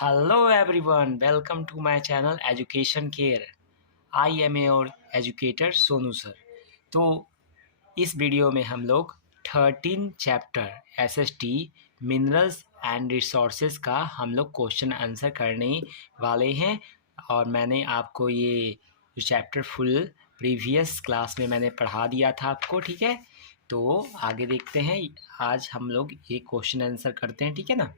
Hello everyone, welcome to my channel Education Care. I am your educator Sonu sir. तो इस video में हम लोग 13 chapter SST minerals and resources का हम लोग क्वेश्चन आंसर करने वाले हैं। और मैंने आपको ये जो चैप्टर फुल प्रीवियस क्लास में मैंने पढ़ा दिया था आपको, ठीक है। तो आगे देखते हैं, आज हम लोग ये क्वेश्चन आंसर करते हैं, ठीक है ना।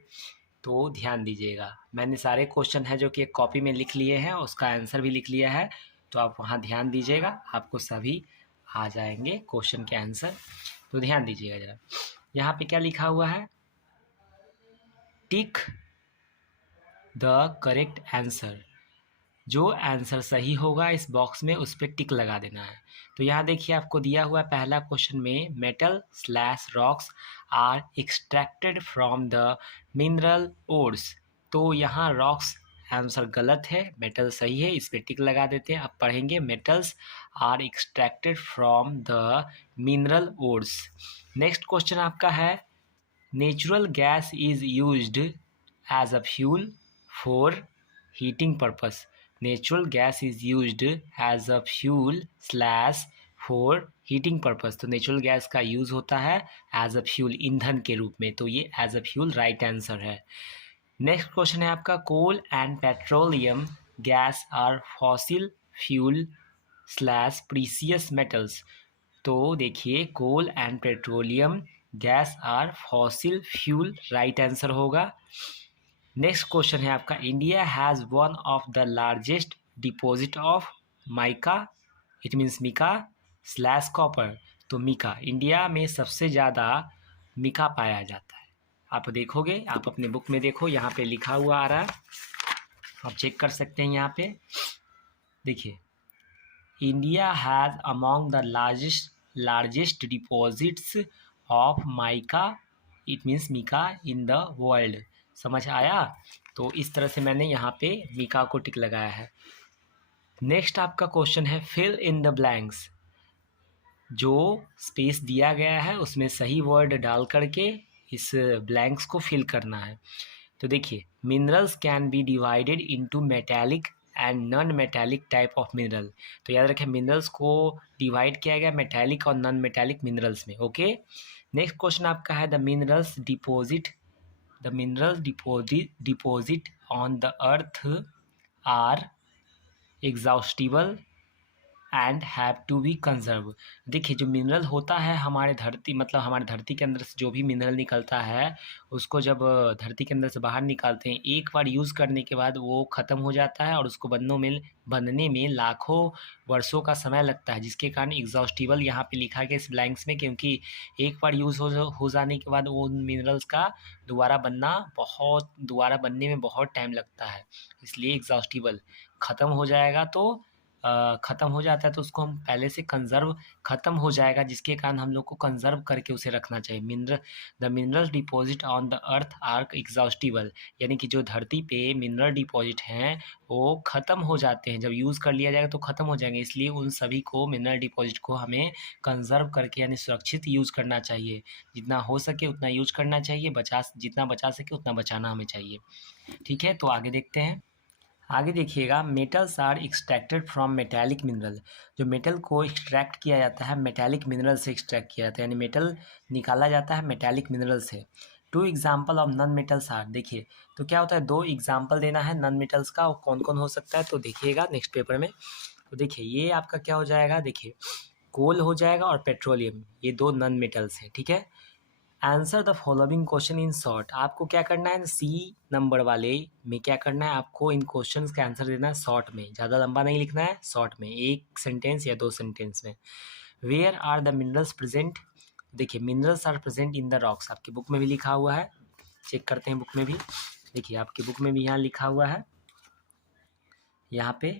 तो ध्यान दीजिएगा, मैंने सारे क्वेश्चन है जो कि एक कॉपी में लिख लिए हैं, उसका आंसर भी लिख लिया है। तो आप वहाँ ध्यान दीजिएगा, आपको सभी आ जाएंगे क्वेश्चन के आंसर। तो ध्यान दीजिएगा ज़रा, यहाँ पे क्या लिखा हुआ है, टिक द करेक्ट आंसर। जो आंसर सही होगा इस बॉक्स में उस पर टिक लगा देना है। तो यहाँ देखिए आपको दिया हुआ पहला क्वेश्चन में metal slash rocks are extracted from the mineral ores. तो यहाँ रॉक्स आंसर गलत है, मेटल सही है, इस पर टिक लगा देते हैं। अब पढ़ेंगे metals are extracted from the mineral ores. Next question आपका है natural gas is used as a fuel for heating purpose. Natural gas is used as a fuel slash for heating purpose. तो नेचुरल गैस का use होता है as a fuel, ईंधन के रूप में। तो ये as a fuel right answer है। नेक्स्ट क्वेश्चन है आपका coal and petroleum gas are fossil fuel slash precious metals. तो देखिए coal and petroleum gas are fossil fuel, right answer होगा। नेक्स्ट क्वेश्चन है आपका India has one of the largest deposit of mica, it means mica slash copper. तो mica, India में सबसे ज़्यादा मिका पाया जाता है। आप देखोगे, आप अपने बुक में देखो, यहाँ पे लिखा हुआ आ रहा है, आप चेक कर सकते हैं। यहाँ पे देखिए India has among the largest deposits of mica, it means mica in the world. समझ आया। तो इस तरह से मैंने यहाँ पे मिका को टिक लगाया है। नेक्स्ट आपका क्वेश्चन है फिल इन द ब्लैंक्स। जो स्पेस दिया गया है उसमें सही वर्ड डाल करके इस ब्लैंक्स को फिल करना है। तो देखिए minerals can be divided into metallic and non metallic type of mineral. तो याद रखें मिनरल्स को डिवाइड किया गया मेटालिक और नॉन मेटालिक मिनरल्स में। ओके, नेक्स्ट क्वेश्चन आपका है the minerals deposit on the earth are exhaustible and have to be conserve. देखिए जो मिनरल होता है हमारे धरती, मतलब हमारे धरती के अंदर से जो भी मिनरल निकलता है उसको जब धरती के अंदर से बाहर निकालते हैं, एक बार यूज़ करने के बाद वो ख़त्म हो जाता है और उसको बनने में लाखों वर्षों का समय लगता है, जिसके कारण एग्जॉस्टिबल यहाँ पे लिखा गया इस ब्लैंक्स में, क्योंकि एक बार यूज़ हो जाने के बाद वो मिनरल्स का दोबारा बनने में बहुत टाइम लगता है, इसलिए एग्जॉस्टिबल ख़त्म हो जाएगा। तो ख़त्म हो जाता है तो उसको हम पहले से कंज़र्व, ख़त्म हो जाएगा जिसके कारण हम लोग को कंज़र्व करके उसे रखना चाहिए। The mineral deposit on the earth are exhaustible, यानी कि जो धरती पे मिनरल डिपॉजिट हैं वो ख़त्म हो जाते हैं, जब यूज़ कर लिया जाएगा तो ख़त्म हो जाएंगे, इसलिए उन सभी को मिनरल डिपॉजिट को हमें कंज़र्व करके यानी सुरक्षित यूज़ करना चाहिए। जितना हो सके उतना यूज़ करना चाहिए, जितना बचा सके उतना बचाना हमें चाहिए। ठीक है, तो आगे देखते हैं। आगे देखिएगा metals are extracted from metallic mineral. जो मेटल को एक्सट्रैक्ट किया जाता है मेटालिक मिनरल से एक्सट्रैक्ट किया जाता है, यानी मेटल निकाला जाता है मेटालिक मिनरल से। Two example of non metals are, देखिए तो क्या होता है, दो एग्जाम्पल देना है नॉन मेटल्स का, और कौन कौन हो सकता है तो देखिएगा नेक्स्ट पेपर में। तो देखिए ये आपका क्या हो जाएगा, देखिए कोल हो जाएगा और पेट्रोलियम, ये दो नॉन मेटल्स हैं। ठीक है, answer the following question in short. आपको क्या करना है, सी नंबर वाले में क्या करना है, आपको इन क्वेश्चंस का आंसर देना है शॉर्ट में, ज़्यादा लंबा नहीं लिखना है, शॉर्ट में, एक सेंटेंस या दो सेंटेंस में। Where are the minerals present. देखिए minerals are present in the rocks, आपकी बुक में भी लिखा हुआ है, चेक करते हैं बुक में भी। देखिए आपकी बुक में भी यहाँ लिखा हुआ है, यहाँ पे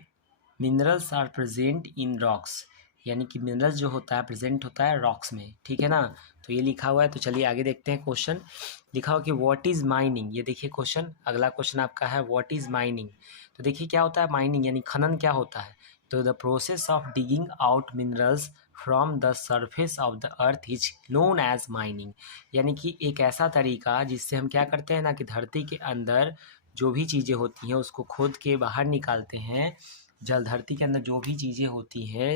minerals are present in rocks, यानी कि मिनरल्स जो होता है प्रेजेंट होता है रॉक्स में। ठीक है ना, तो ये लिखा हुआ है। तो चलिए आगे देखते हैं। क्वेश्चन लिखा हुआ कि व्हाट इज़ माइनिंग। ये देखिए क्वेश्चन, अगला क्वेश्चन आपका है व्हाट इज़ माइनिंग। तो देखिए क्या होता है माइनिंग, यानी खनन क्या होता है। तो the process of digging out minerals from the surface of the earth is known as mining, यानी कि एक ऐसा तरीका जिससे हम क्या करते हैं ना कि धरती के अंदर जो भी चीज़ें होती हैं उसको खोद के बाहर निकालते हैं, जल धरती के अंदर जो भी चीज़ें होती हैं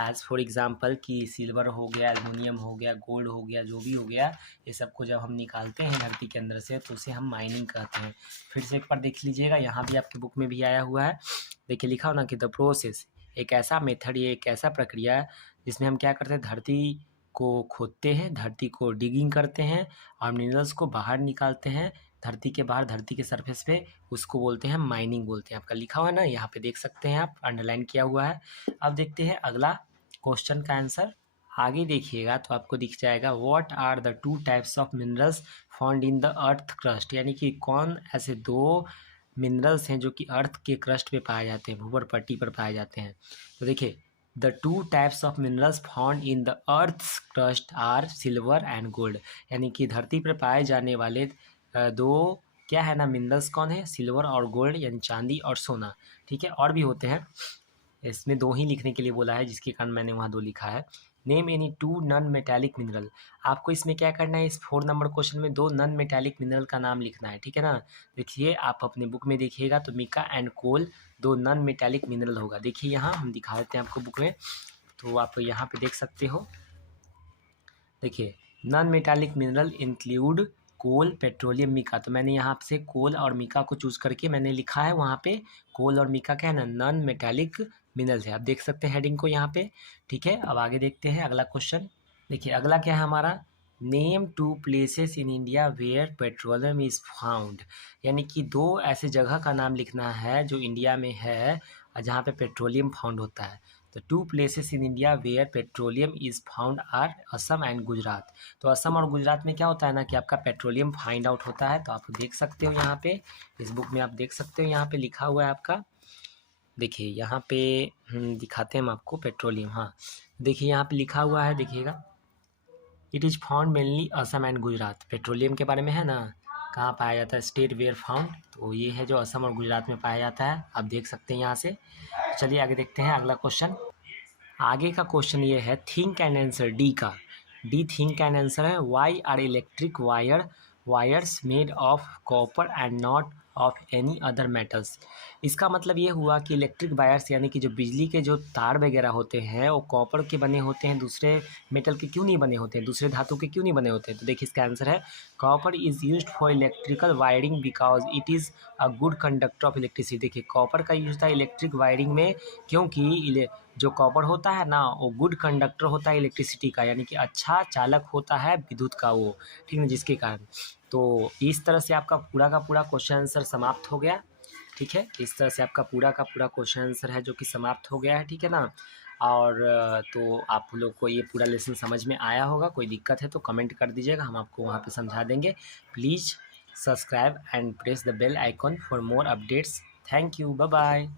एज़ फॉर एग्ज़ाम्पल कि सिल्वर हो गया, एल्युमिनियम हो गया, गोल्ड हो गया, जो भी हो गया, ये सब को जब हम निकालते हैं धरती के अंदर से तो उसे हम माइनिंग कहते हैं। फिर से एक बार देख लीजिएगा, यहाँ भी आपकी बुक में भी आया हुआ है। देखिए लिखा हो ना कि द प्रोसेस, एक ऐसा मेथड, ये एक ऐसा प्रक्रिया है जिसमें हम क्या करते हैं, धरती को खोदते हैं, धरती को डिगिंग करते हैं और मिनरल्स को बाहर निकालते हैं धरती के बाहर, धरती के सरफेस पे, उसको बोलते हैं माइनिंग बोलते हैं। आपका लिखा हुआ है ना, यहाँ पे देख सकते हैं आप, अंडरलाइन किया हुआ है। अब देखते हैं अगला क्वेश्चन का आंसर। आगे देखिएगा तो आपको दिख जाएगा what are the two types of minerals found in the earth crust, यानी कि कौन ऐसे दो मिनरल्स हैं जो कि अर्थ के क्रस्ट पे पाए जाते हैं, भूपर पट्टी पर पाए जाते हैं। तो देखिए the two types of minerals found in the earth crust are silver and gold, यानी कि धरती पर पाए जाने वाले दो क्या है ना मिनरल्स कौन है, सिल्वर और गोल्ड, यानी चांदी और सोना। ठीक है, और भी होते हैं, इसमें दो ही लिखने के लिए बोला है जिसके कारण मैंने वहाँ दो लिखा है। Name any two non metallic mineral, आपको इसमें क्या करना है, इस 4 नंबर क्वेश्चन में दो नॉन मेटालिक मिनरल का नाम लिखना है। ठीक है ना, देखिए आप अपने बुक में देखिएगा तो मिका एंड कोल दो नॉन मेटालिक मिनरल होगा। देखिए यहाँ हम दिखा देते हैं आपको बुक में, तो आप यहाँ पे देख सकते हो। देखिए नॉन मेटालिक मिनरल इंक्लूड कोल, पेट्रोलियम, मिका। तो मैंने यहाँ से कोल और मिका को चूज करके मैंने लिखा है वहाँ पे, कोल और मिका क्या है ना नॉन मेटालिक मिनरल्स है। आप देख सकते हैं हेडिंग को यहाँ पे। ठीक है, अब आगे देखते हैं अगला क्वेश्चन। देखिए अगला क्या है हमारा, name two places in India where petroleum is found, यानी कि दो ऐसे जगह का नाम लिखना है जो इंडिया में है और जहाँ पे पेट्रोलियम फाउंड होता है। तो two places in India where petroleum is found are Assam and Gujarat. तो असम और गुजरात में क्या होता है ना कि आपका पेट्रोलियम फाइंड आउट होता है। तो आप देख सकते हो यहाँ पे, इस बुक में आप देख सकते हो यहाँ पे लिखा हुआ है आपका। देखिए यहाँ पे दिखाते हैं हम आपको पेट्रोलियम। हाँ देखिए यहाँ पे लिखा हुआ है, देखिएगा, it is found mainly Assam and Gujarat. Petroleum के बारे में है ना, कहाँ पाया जाता है, स्टेट वेयर फाउंड, तो ये है जो असम और गुजरात में पाया जाता है। आप देख सकते हैं यहाँ से। चलिए आगे देखते हैं अगला क्वेश्चन। आगे का क्वेश्चन ये है थिंक एंड आंसर, डी का, डी थिंक एंड आंसर है why are electric wires made of copper and not of any other metals. इसका मतलब ये हुआ कि इलेक्ट्रिक वायर्स यानी कि जो बिजली के जो तार वगैरह होते हैं वो कॉपर के बने होते हैं, दूसरे मेटल के क्यों नहीं बने होते हैं, दूसरे धातु के क्यों नहीं बने होते हैं। तो देखिए इसका आंसर है copper is used for electrical wiring because it is a good conductor of electricity. देखिए कॉपर का यूज था इलेक्ट्रिक वायरिंग में, क्योंकि जो कॉपर होता है ना वो गुड कंडक्टर होता है इलेक्ट्रिसिटी का, यानी कि अच्छा चालक होता है विद्युत का वो, ठीक है, जिसके कारण। तो इस तरह से आपका पूरा का पूरा क्वेश्चन आंसर समाप्त हो गया। ठीक है, इस तरह से आपका पूरा का पूरा क्वेश्चन आंसर है जो कि समाप्त हो गया है। ठीक है ना, और तो आप लोग को ये पूरा लेसन समझ में आया होगा। कोई दिक्कत है तो कमेंट कर दीजिएगा, हम आपको वहाँ पे समझा देंगे। Please subscribe and press the bell icon for more updates. Thank you, bye bye.